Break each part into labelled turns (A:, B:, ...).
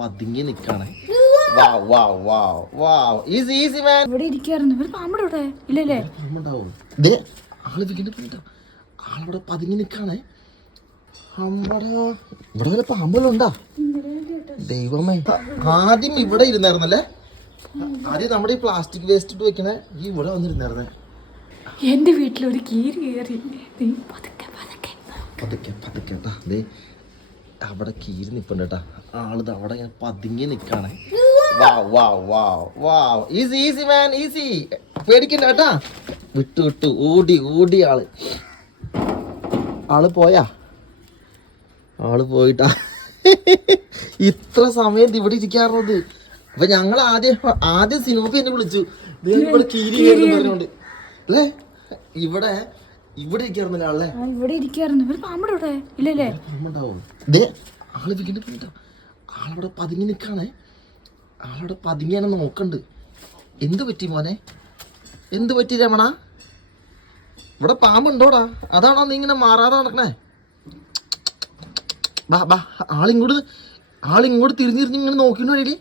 A: പതുങ്ങി നിക്കാണ്. വാവ് വാവ് വാവ് വാവ് easy easy man
B: ഇവിടെ ഇരിക്കായിരുന്നു ഒരു പാമ്പടെ ഇവിടെ ഇല്ലല്ലേ
A: ദേ ആൾ വീണ്ടും വീണ്ടും. ആളവിടെ പതുങ്ങി നിക്കാണ്. അമ്പടാ. ഇവിടെ വല്ല പാമ്പുകളുണ്ടാ? ദൈവമേ. ആദ്യം ഇവിടെ ഇരുന്നായിരുന്നല്ലേ? ആദ്യം നമ്മുടെ ഈ പ്ലാസ്റ്റിക് വേസ്റ്റ് ഇട്ട് വെക്കണേ ഈ ഇവിടെ വന്നിരുന്നായിരുന്നേ.
B: എന്റെ വീട്ടിൽ ഒരു കീരി കയറി പതുക്കെ പതുക്കെ.
A: പതുക്കെ പതുക്കെ. ദേ അവിടെ കീരി നിൽപ്പുണ്ട് കേട്ടാ ആളിത് അവിടെ ഇങ്ങനെ പതുങ്ങി നിൽക്കാണേ വാ വാ വാ വാ. ഈസി ഈസി മാൻ ഈസി പേടിക്കണ്ട കേട്ടാ. വിട്ടു വിട്ടു. ഓടി ഓടി ആൾ. ആൾ പോയാ? ആൾ പോയിട്ടാ. ഇത്ര സമയം ഇവിടെ ഇരിക്കാറുള്ളത്. അപ്പൊ ഞങ്ങൾ ആദ്യം ആദ്യം സിനോപ്പി എന്നെ വിളിച്ചു. ഇവിടെ കീരി പറഞ്ഞോണ്ട്. അല്ലേ? ഇവിടെ ഇവിടെ ഇരിക്കാറുന്നല്ലേ ആളെ
B: ഇവിടെ പാമ്പ് ഇവിടെ. ഇല്ലല്ലേ?
A: ദേ ആൾ വീണ്ടും വീണ്ടും ആളവിടെ പതുങ്ങി നിൽക്കാണേ ആളവിടെ പതുങ്ങിയാണ് നോക്കണ്ട്. എന്ത് പറ്റി മോനെ? എന്ത് പറ്റി രമണ? ഇവിടെ പാമ്പുണ്ടോടാ? അതാണോ നീ ഇങ്ങനെ മാറാതെ നടക്കണേ? ബാ ബാ ആളിങ്ങോട്ട് ആളിങ്ങോട്ട് തിരിഞ്ഞു തിരിഞ്ഞ് ഇങ്ങനെ നോക്കിണ്ടോ വേണ്ടി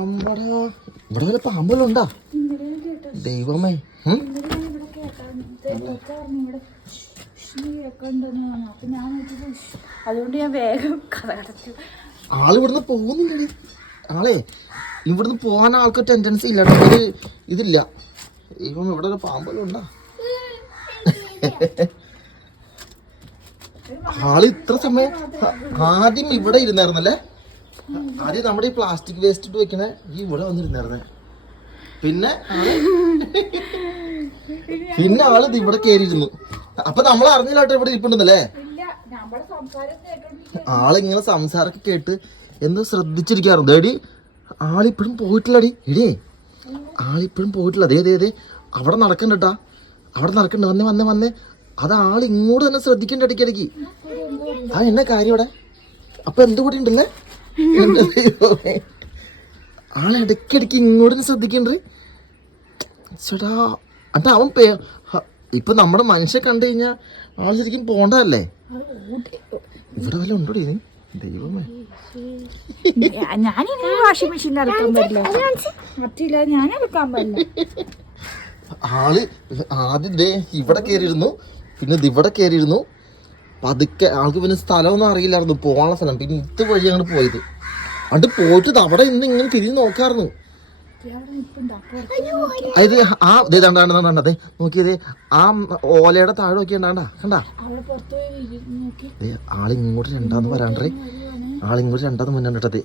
A: അമ്പടാ ഇവിടെ വല്ല പാമ്പുകളുണ്ടാ? ദൈവമേ?
B: അതുകൊണ്ട് ഞാൻ വേഗം കഥ അടച്ചു
A: ആൾ ഇവിടുന്ന് പോകുന്നില്ലേ ആളെ ഇവിടുന്ന് പോകാൻ ആൾക്ക് ടെൻഡൻസി ഇല്ല ഇതില്ല. ഇവൻ ഇവിടെ ഒരു പാമ്പലും ഉണ്ടാ? ആൾ ഇത്ര സമയം ആദ്യം ഇവിടെ ഇരുന്നായിരുന്നല്ലേ? ആദ്യം നമ്മുടെ ഈ പ്ലാസ്റ്റിക് വേസ്റ്റ് ഇട്ട് വെക്കണേ ഈ ഇവിടെ വന്നിരുന്നായിരുന്നേ. പിന്നെ പിന്നെ ആൾ ഇവിടെ കയറിയിരുന്നു അപ്പൊ നമ്മൾ അറിഞ്ഞില്ലാട്ടോ ഇവിടെ ഇരിപ്പുണ്ടെന്നല്ലേ?
B: കേട്ടോണ്ടിരിക്കുക
A: ആളിങ്ങനെ സംസാരമൊക്കെ കേട്ട് എന്തോ ശ്രദ്ധിച്ചിരിക്കാറുണ്ട്. എടി ആളിപ്പോഴും പോയിട്ടില്ലടി. എടിയേ ആളിപ്പോഴും പോയിട്ടില്ല. അതേ അതേ അതെ അവിടെ നടക്കണ്ടട്ടാ അവിടെ നടക്കണ്ട. വന്നേ വന്നേ വന്നേ. അത് ആളിങ്ങോട്ട് തന്നെ ശ്രദ്ധിക്കണ്ട ഇടയ്ക്കിടയ്ക്ക് ആ എന്നാ കാര്യം ഇവിടെ? അപ്പൊ എന്ത് കൂടി ഉണ്ടല്ലേ? ആളിടയ്ക്കിടയ്ക്ക് ഇങ്ങോട്ട് ശ്രദ്ധിക്കണ്ട്? ചേട്ടാ അട്ടാ അവൻ പേ ഇപ്പൊ നമ്മുടെ മനുഷ്യ കണ്ടു കഴിഞ്ഞാൽ ആൾ ശരിക്കും പോണ്ടല്ലേ ഇവിടെ വല്ല ഉണ്ടോ ഇത്? ദൈവമേ.
B: വാഷിംഗ് മെഷീൻ പറ്റില്ല. പറ്റില്ല ഞാൻ പറ്റില്ല.
A: ആൾ ആദ്യം ദേ ഇവിടെ കയറിയിരുന്നു പിന്നെ ഇത് ഇവിടെ കയറിയിരുന്നു പതുക്കെ ആൾക്ക് പിന്നെ സ്ഥലമൊന്നും അറിയില്ലായിരുന്നു. പോകാനുള്ള സ്ഥലം. പിന്നെ ഇത് വഴി അങ്ങോട്ട് പോയത്. അത് പോയിട്ട് അവിടെ ഇന്ന് ഇങ്ങനെ തിരിഞ്ഞ് നോക്കായിരുന്നു. ആ നോക്കിയതേ ആ ഓലയുടെ താഴെ കണ്ടാ?
B: നോക്കി
A: ദേ ആളിങ്ങോട്ട് രണ്ടാന്ന് വരാണ്ടേ ആളിങ്ങോട്ട് രണ്ടാന്ന് മുന്നേ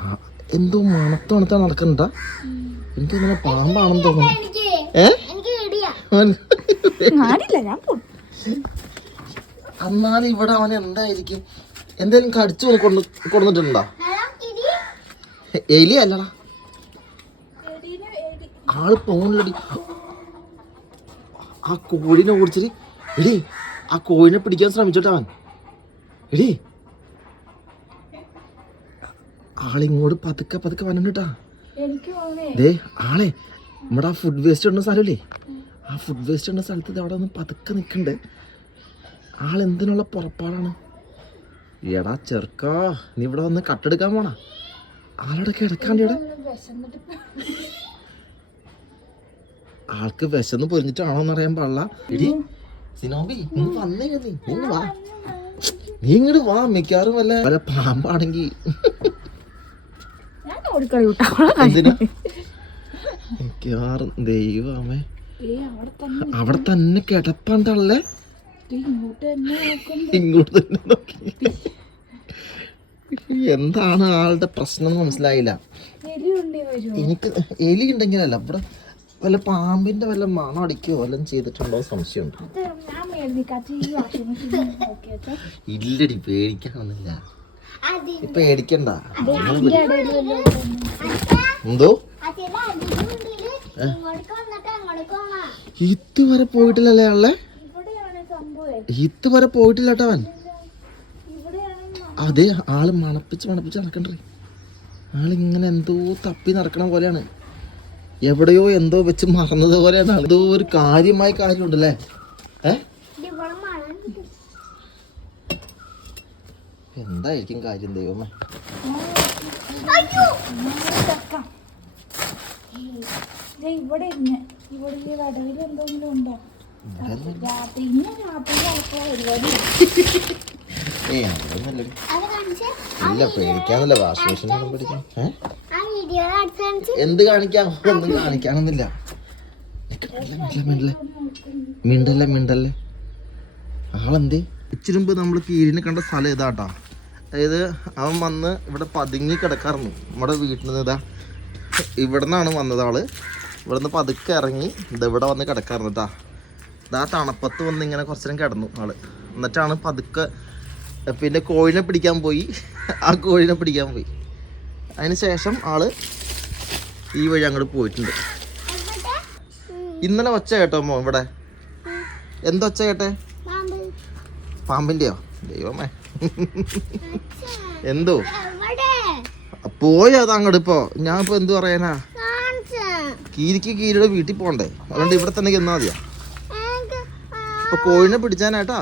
A: ആ എന്തോ മണത്ത് മണത്താ എനിക്ക് ഇങ്ങനെ പാമ്പാണെന്ന് തോന്നുന്നു. ഏ? എന്നാലും ഇവിടെ അവൻ എന്തായിരിക്കും? എന്തേലും കടിച്ചു കൊണ്ട് കൊണ്ടു കൊടുത്തിട്ടുണ്ടോ എലി അല്ലടാ. ആൾ പോണില്ലടി. ആ കോഴിനെ ഓടിച്ചിട്ട് എടി ആ കോഴിനെ പിടിക്കാൻ ശ്രമിച്ചോട്ടെ അവൻ. എടി. ആളിങ്ങോട്ട് പതുക്കെ പതുക്കെ
B: തോന്നേ
A: ദേ ആളെ നമ്മുടെ ആ ഫുഡ് വേസ്റ്റ് ഇടുന്ന സ്ഥലമില്ലേ? ആ ഫുഡ് വേസ്റ്റ് ഉള്ള സ്ഥലത്ത് അവിടെ ഒന്ന് പതുക്കെ നിൽക്കണ്ട് ആളെന്തിനുള്ള പുറപ്പാടാണ്? എടാ ചെറുക്കാ നീ ഇവിടെ വന്ന് കട്ടെടുക്കാൻ പോണ? ആളോടൊക്കെ കിടക്കാണ്ട് ഇവിടെ. ആൾക്ക് വിശന്ന് പൊരിഞ്ഞിട്ടാണോ എന്ന് അറിയാൻ പാടില്ല. എടി സിനോബി നീ വന്നേ നീ വാ. നീ ഇങ്ങോട്ട് വാ മിക്കാറും വല്ല വല്ല പാമ്പാണെങ്കി.
B: ഞാൻ ഓടിക്കളി വിട്ടാ
A: എന്തിനാ? ദൈവമേ.
B: അവിടെ തന്നെ
A: അവിടെ കിടപ്പാണ്ടല്ലേ?
B: ഇങ്ങോട്ട് തന്നെ
A: നോക്കി. എന്താണ് ആളുടെ പ്രശ്നം എന്ന് മനസ്സിലായില്ല. എനിക്ക് എലി ഉണ്ടെങ്കിലല്ല ഇവിടെ വല്ല പാമ്പിന്റെ വല്ല മണം അടിക്കുകയോ വല്ലതും ചെയ്തിട്ടുണ്ടോ സംശയമുണ്ട്. ഇല്ലടി പേടിക്കാനൊന്നുമില്ല. പേടിക്കണ്ട. എന്തോ? ഇതുവരെ പോയിട്ടില്ലല്ലേ ആളെ?
B: ഇവിടെയാണ് സംഭവം.
A: ഇതുവരെ പോയിട്ടില്ല കേട്ടോ
B: ഇവിടെയാണ്
A: അതെ ആൾ മണപ്പിച്ച് മണപ്പിച്ച് നടക്കണ്ടേ? ആളിങ്ങനെ എന്തോ തപ്പി നടക്കണ പോലെയാണ്. എവിടെയോ എന്തോ വെച്ച് മറന്നത് പോലെയാണ് ആൾ. എന്തോ ഒരു കാര്യമായ കാര്യമുണ്ടല്ലേ? ഏ? എന്തായിരിക്കും കാര്യം ദൈവമേ?
B: ചക്ക ദേ ഇവിടെ ഇവിടെ ഈ വടവിൽ എന്തെങ്കിലും ഉണ്ടോ? രാത്രി ഇന്ന് രാത്രി കളക്കുള്ള പരിപാടി.
A: ഏ അതൊന്നുമല്ലടി
C: അത് കാണിച്ച്.
A: ഇല്ല പേടിക്കാന്നല്ല വാഷിംഗ് മെഷീൻ പിടിക്കാം ഏ? എന്ത് കാണിക്കാം ഒന്നും കാണിക്കാനൊന്നുമില്ല. മിണ്ടല്ലേ, മിണ്ടല്ലേ, മിണ്ടല്ലേ? ഇച്ചിരി മുമ്പ് നമ്മൾ കീരിനെ കണ്ട സ്ഥലം ഇതാട്ടാ. അതായത് അവൻ വന്ന് ഇവിടെ പതുങ്ങി കിടക്കാറുന്നു നമ്മുടെ വീട്ടിൽ നിന്ന് ഇതാ. ഇവിടെ നിന്നാണ് വന്നത് ആൾ. ഇവിടെ നിന്ന് പതുക്കെ ഇറങ്ങി ഇത് ഇവിടെ വന്ന് കിടക്കാറുണ്ട് കേട്ടാ ഇതാ തണുപ്പത്ത് വന്ന് ഇങ്ങനെ കുറച്ചു നേരം കിടന്നു ആൾ. എന്നിട്ടാണ് പതുക്കെ പിന്നെ കോഴിനെ പിടിക്കാൻ പോയി. ആ കോഴിനെ പിടിക്കാൻ പോയി. അതിന് ശേഷം ആൾ ഈ വഴി അങ്ങോട്ട് പോയിട്ടുണ്ട്. ഇന്നലെ ഒച്ച കേട്ടോ അമ്മ ഇവിടെ? ഒച്ച കേട്ടെ? പാമ്പിന്റെയോ ദൈവമേ. എന്തോ? പോയോ അത് അങ്ങോട്ട് ഇപ്പോ. ഞാൻ ഇപ്പൊ എന്തു പറയാനാ? കീരിക്ക് കീരിയുടെ വീട്ടിൽ പോണ്ടേ. അതുകൊണ്ട് ഇവിടെ തന്നെ ചെന്നാ മതിയാ? ഇപ്പൊ കോഴിനെ പിടിച്ചാനായിട്ടാ